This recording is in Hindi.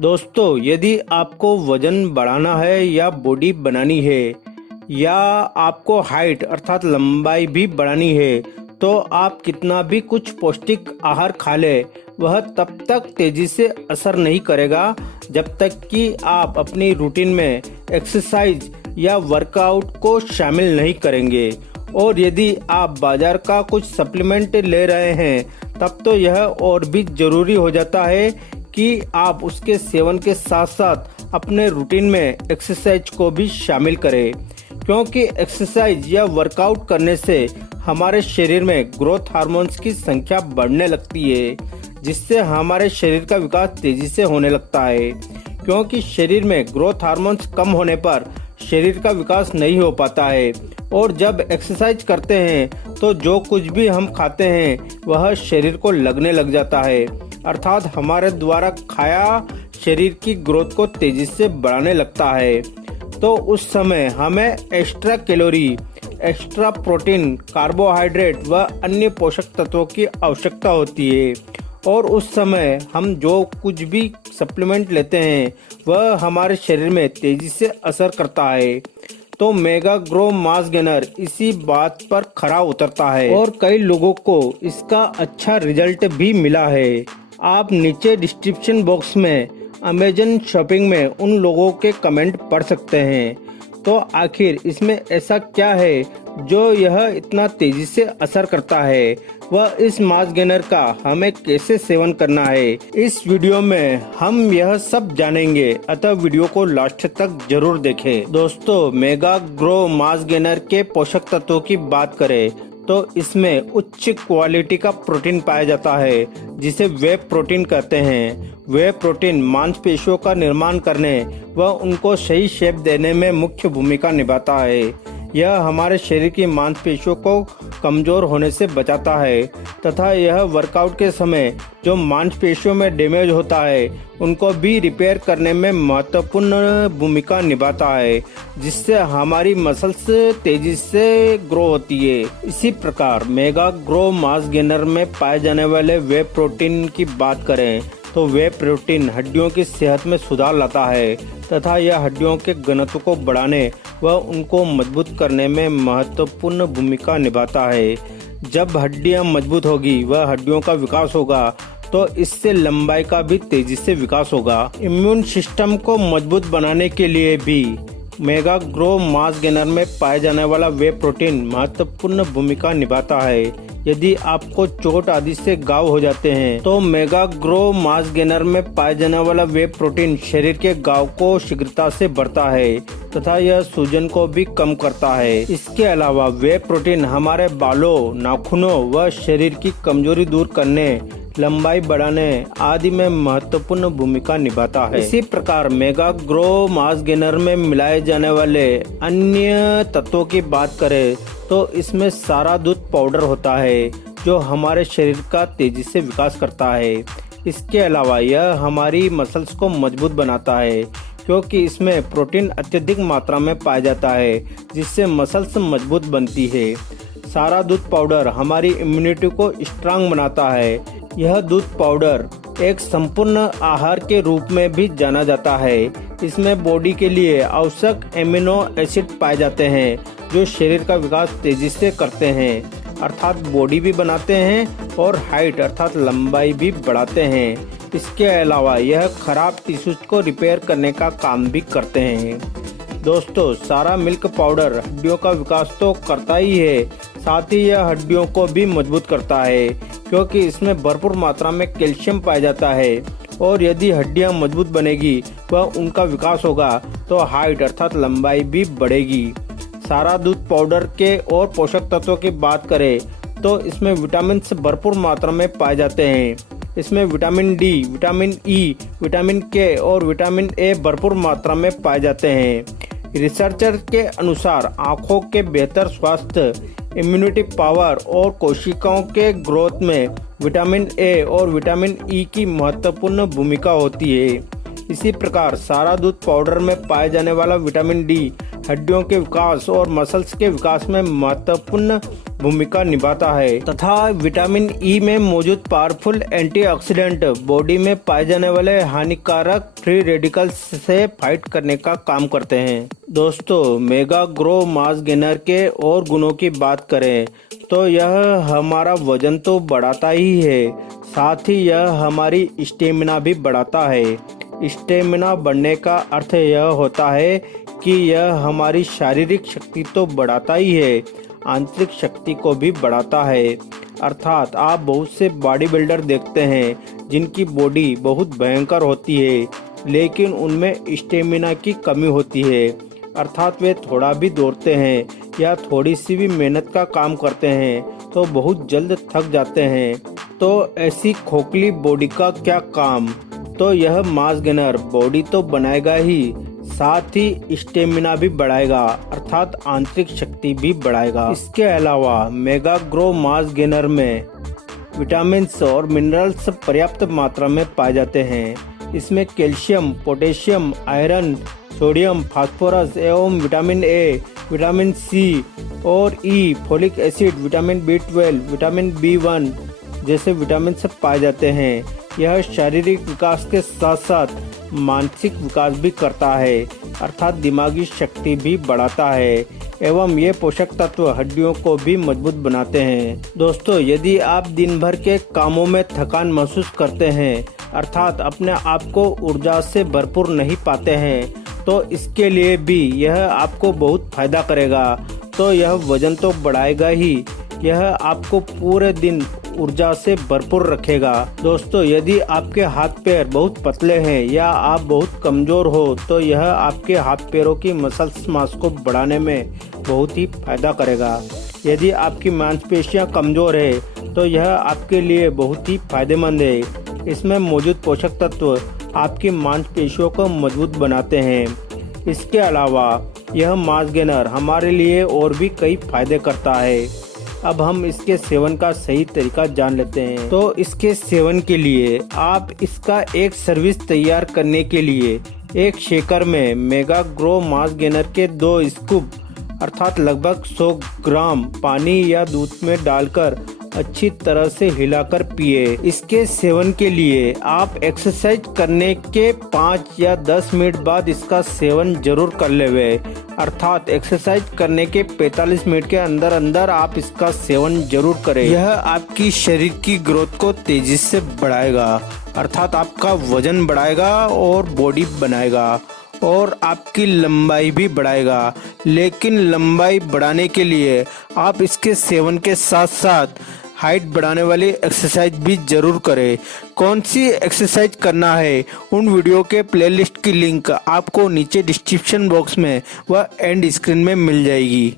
दोस्तों, यदि आपको वजन बढ़ाना है या बॉडी बनानी है या आपको हाइट अर्थात लंबाई भी बढ़ानी है तो आप कितना भी कुछ पौष्टिक आहार खा ले वह तब तक तेजी से असर नहीं करेगा जब तक कि आप अपनी रूटीन में एक्सरसाइज या वर्कआउट को शामिल नहीं करेंगे। और यदि आप बाजार का कुछ सप्लीमेंट ले रहे हैं तब तो यह और भी जरूरी हो जाता है कि आप उसके सेवन के साथ साथ अपने रूटीन में एक्सरसाइज को भी शामिल करें, क्योंकि एक्सरसाइज या वर्कआउट करने से हमारे शरीर में ग्रोथ हार्मोन्स की संख्या बढ़ने लगती है, जिससे हमारे शरीर का विकास तेजी से होने लगता है। क्योंकि शरीर में ग्रोथ हार्मोन्स कम होने पर शरीर का विकास नहीं हो पाता है। और जब एक्सरसाइज करते हैं तो जो कुछ भी हम खाते हैं वह शरीर को लगने लग जाता है, अर्थात हमारे द्वारा खाया शरीर की ग्रोथ को तेजी से बढ़ाने लगता है। तो उस समय हमें extra calorie, extra protein, carbohydrate व अन्य पोषक तत्वों की आवश्यकता होती है। और उस समय हम जो कुछ भी सप्लीमेंट लेते हैं वह हमारे शरीर में तेजी से असर करता है। तो मेगा ग्रो मास गेनर इसी बात पर खरा उतरता है और कई लोगों को इसका अच्छा रिजल्ट भी मिला है। आप नीचे डिस्क्रिप्शन बॉक्स में अमेजन शॉपिंग में उन लोगों के कमेंट पढ़ सकते हैं। तो आखिर इसमें ऐसा क्या है जो यह इतना तेजी से असर करता है, वह इस मास गेनर का हमें कैसे सेवन करना है, इस वीडियो में हम यह सब जानेंगे। अतः वीडियो को लास्ट तक जरूर देखें। दोस्तों, मेगा ग्रो मास गेनर के पोषक तत्वों की बात करें तो इसमें उच्च क्वालिटी का प्रोटीन पाया जाता है, जिसे वे प्रोटीन कहते हैं। वे प्रोटीन मांसपेशियों का निर्माण करने व उनको सही शेप देने में मुख्य भूमिका निभाता है। यह हमारे शरीर की मांसपेशियों को कमजोर होने से बचाता है तथा यह वर्कआउट के समय जो मांसपेशियों में डैमेज होता है उनको भी रिपेयर करने में महत्वपूर्ण भूमिका निभाता है, जिससे हमारी मसल्स तेजी से ग्रो होती है। इसी प्रकार मेगा ग्रो मास गेनर में पाए जाने वाले वे प्रोटीन की बात करें तो वे प्रोटीन हड्डियों की सेहत में सुधार लाता है तथा यह हड्डियों के घनत्व को बढ़ाने व उनको मजबूत करने में महत्वपूर्ण भूमिका निभाता है। जब हड्डियां मजबूत होगी व हड्डियों का विकास होगा तो इससे लंबाई का भी तेजी से विकास होगा। इम्यून सिस्टम को मजबूत बनाने के लिए भी मेगा ग्रो मास गेनर में पाए जाने वाला वे प्रोटीन महत्वपूर्ण भूमिका निभाता है। यदि आपको चोट आदि से घाव हो जाते हैं तो मेगा ग्रो मास गेनर में पाए जाने वाला वे प्रोटीन शरीर के घाव को शीघ्रता से बढ़ता है तथा यह सूजन को भी कम करता है। इसके अलावा वे प्रोटीन हमारे बालों, नाखूनों व शरीर की कमजोरी दूर करने, लंबाई बढ़ाने आदि में महत्वपूर्ण भूमिका निभाता है। इसी प्रकार मेगा ग्रो मास गेनर में मिलाए जाने वाले अन्य तत्वों की बात करें तो इसमें सारा दूध पाउडर होता है जो हमारे शरीर का तेजी से विकास करता है। इसके अलावा यह हमारी मसल्स को मजबूत बनाता है, क्योंकि इसमें प्रोटीन अत्यधिक मात्रा में पाया जाता है, जिससे मसल्स मजबूत बनती है। सारा दूध पाउडर हमारी इम्यूनिटी को स्ट्रांग बनाता है। यह दूध पाउडर एक संपूर्ण आहार के रूप में भी जाना जाता है। इसमें बॉडी के लिए आवश्यक एमिनो एसिड पाए जाते हैं जो शरीर का विकास तेजी से करते हैं, अर्थात बॉडी भी बनाते हैं और हाइट अर्थात लंबाई भी बढ़ाते हैं। इसके अलावा यह खराब टिश्यूज को रिपेयर करने का काम भी करते हैं। दोस्तों, सारा मिल्क पाउडर हड्डियों का विकास तो करता ही है, साथ ही यह हड्डियों को भी मजबूत करता है, क्योंकि इसमें भरपूर मात्रा में कैल्शियम पाया जाता है। और यदि हड्डियां मजबूत बनेगी व उनका विकास होगा तो हाइट अर्थात लंबाई भी बढ़ेगी। सारा दूध पाउडर के और पोषक तत्वों की बात करें तो इसमें विटामिन भरपूर मात्रा में पाए जाते हैं। इसमें vitamin D, vitamin E, vitamin के और विटामिन ए भरपूर मात्रा में पाए जाते हैं। रिसर्चर के अनुसार आँखों के बेहतर स्वास्थ्य, इम्यूनिटी पावर और कोशिकाओं के ग्रोथ में विटामिन ए और विटामिन ई की महत्वपूर्ण भूमिका होती है। इसी प्रकार सारा दूध पाउडर में पाए जाने वाला विटामिन डी हड्डियों के विकास और मसल्स के विकास में महत्वपूर्ण भूमिका निभाता है तथा विटामिन ई में मौजूद पावरफुल एंटीऑक्सीडेंट बॉडी में पाए जाने वाले हानिकारक फ्री रेडिकल्स से फाइट करने का काम करते हैं। दोस्तों, मेगा ग्रो मास गेनर के और गुणों की बात करें तो यह हमारा वजन तो बढ़ाता ही है, साथ ही यह हमारी स्टेमिना भी बढ़ाता है। स्टेमिना बढ़ने का अर्थ यह होता है कि यह हमारी शारीरिक शक्ति तो बढ़ाता ही है, आंतरिक शक्ति को भी बढ़ाता है। अर्थात आप बहुत से बॉडी बिल्डर देखते हैं जिनकी बॉडी बहुत भयंकर होती है, लेकिन उनमें स्टेमिना की कमी होती है। अर्थात वे थोड़ा भी दौड़ते हैं या थोड़ी सी भी मेहनत का काम करते हैं तो बहुत जल्द थक जाते हैं। तो ऐसी खोखली बॉडी का क्या काम? तो यह मास गेनर बॉडी तो बनाएगा ही, साथ ही स्टेमिना भी बढ़ाएगा, अर्थात आंतरिक शक्ति भी बढ़ाएगा। इसके अलावा मेगा ग्रो मास गेनर में विटामिन और मिनरल्स पर्याप्त मात्रा में पाए जाते हैं। इसमें calcium, potassium, iron, sodium, phosphorus एवं विटामिन ए, विटामिन सी और E, folic acid, vitamin B12, vitamin B1 जैसे विटामिन सब पाए जाते हैं। यह शारीरिक विकास के साथ साथ मानसिक विकास भी करता है, अर्थात दिमागी शक्ति भी बढ़ाता है एवं ये पोषक तत्व हड्डियों को भी मजबूत बनाते हैं। दोस्तों, यदि आप दिन भर के कामों में थकान महसूस करते हैं, अर्थात अपने आप को ऊर्जा से भरपूर नहीं पाते हैं, तो इसके लिए भी यह आपको बहुत फायदा करेगा। तो यह वजन तो बढ़ाएगा ही, यह आपको पूरे दिन ऊर्जा से भरपूर रखेगा। दोस्तों, यदि आपके हाथ पैर बहुत पतले हैं या आप बहुत कमजोर हो तो यह आपके हाथ पैरों की मसल्स मास को बढ़ाने में बहुत ही फायदा करेगा। यदि आपकी मांसपेशियां कमजोर है तो यह आपके लिए बहुत ही फायदेमंद है। इसमें मौजूद पोषक तत्व आपकी मांसपेशियों को मजबूत बनाते हैं। इसके अलावा यह मास गेनर हमारे लिए और भी कई फायदे करता है। अब हम इसके सेवन का सही तरीका जान लेते हैं। तो इसके सेवन के लिए आप इसका एक सर्विस तैयार करने के लिए एक शेकर में मेगा ग्रो मास गेनर के 2 स्कूप अर्थात लगभग 100 ग्राम पानी या दूध में डालकर अच्छी तरह से हिलाकर पिए। इसके सेवन के लिए आप एक्सरसाइज करने के 5 या 10 मिनट बाद इसका सेवन जरूर कर लेवे, अर्थात एक्सरसाइज करने के 45 मिनट के अंदर अंदर आप इसका सेवन जरूर करें। यह आपकी शरीर की ग्रोथ को तेजी से बढ़ाएगा, अर्थात आपका वजन बढ़ाएगा और बॉडी बनाएगा और आपकी लंबाई भी बढ़ाएगा। लेकिन लंबाई बढ़ाने के लिए आप इसके सेवन के साथ साथ हाइट बढ़ाने वाली एक्सरसाइज भी जरूर करें। कौन सी एक्सरसाइज करना है, उन वीडियो के प्लेलिस्ट की लिंक आपको नीचे डिस्क्रिप्शन बॉक्स में व एंड स्क्रीन में मिल जाएगी।